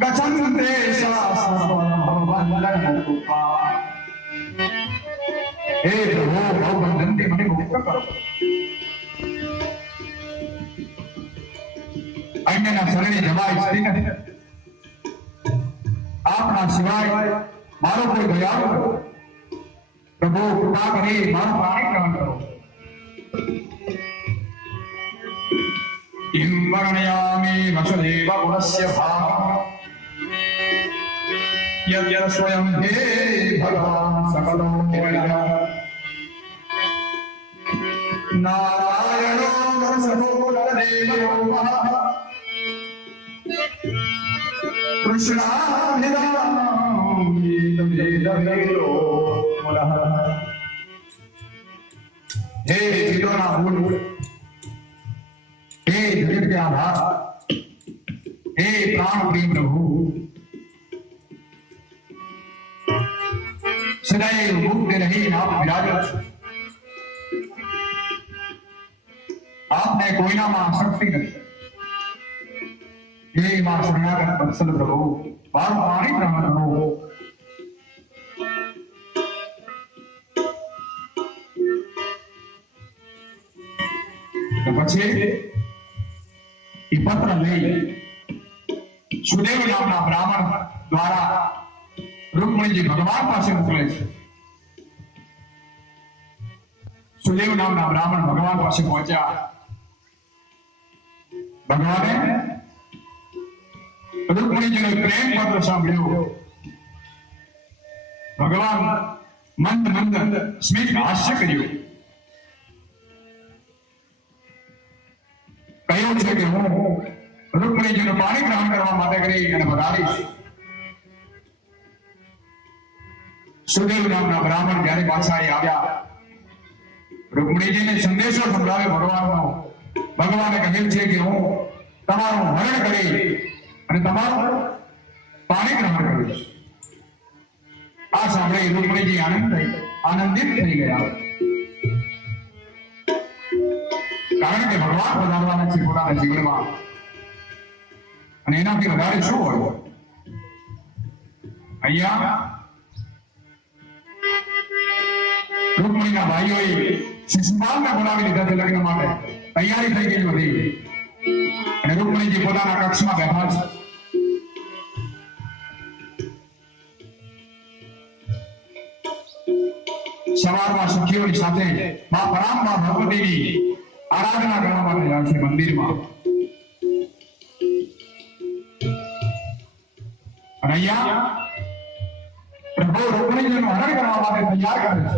गच्छन्ते शास्त्रवन्दनमुपा। हे प्रभु भवबंधनથી મને મુક્ત કરો। અન્યના શરણે જવાય સ્ત્રી નથી। આપના સિવાય મારો કોઈ દયાળુ કરો। પ્રભુ કૃપા કરી મારું પ્રાણી ગ્રહણ કરો। किं वर्णयामि वसुदेव गुणस्य भावम् यद्यत् स्वयं हे भगवान् सकलो वेदः नारायणो नरसरो नरदेवो महः कृष्णाभिरामी वेदवेदो मुनः। हे विदोना मूल, हे जगत के आधार, हे प्राण प्रेम प्रभु, सदैव मुक्त रही आप विराजत। आपने कोई ना मां शक्ति नहीं। हे मां शरणागत वत्सल प्रभु बार पानी ग्रहण करो। तो बच्चे पत्र लई सुदेव नामना ब्राह्मण द्वारा रुक्मिणी जी भगवान पासे मोकले छे। सुदेव नामना ब्राह्मण भगवान पासे पहुंचा। भगवाने रुक्मिणी जी प्रेम पत्र सांभळ्यो। भगवान मंद मंद स्मित हास्य कर्યું। કહ્યું છે કે હું रुक्मिणीजीનું પાણી ગ્રહણ કરવા માટે કરી અને વધારીશ। સુદેવ નામના બ્રાહ્મણ જ્યારે પાછા આવ્યા रुक्मिणीजीને સંદેશો સંભળાવ્યો ભગવાનનો। ભગવાને કહ્યું છે કે હું તમારું હરણ કરી અને તમારું પાણી ગ્રહણ કરીશ। આ સાંભળી रुक्मिणीजी આનંદિત થઈ ગયા। કારણ કે ભગવાન પધારવાના છે પોતાના જીવનમાં અને એનાથી વધારે શું હોય। અહીંયા रुक्मिणीના ભાઈઓએ શિશુપાલને બોલાવી લીધા છે લગ્ન માટે। તૈયારી થઈ ગઈ બધી અને रुक्मिणीજી પોતાના કક્ષમાં બેઠા છે। સવારમાં સખીઓની સાથે મા પરાંબા ભગવતીની आराधना करने માટે જાય છે મંદિરમાં। અને અહીંયા પ્રભુ रुक्मिणीजीનું હરણ કરવા માટે તૈયાર કરે છે।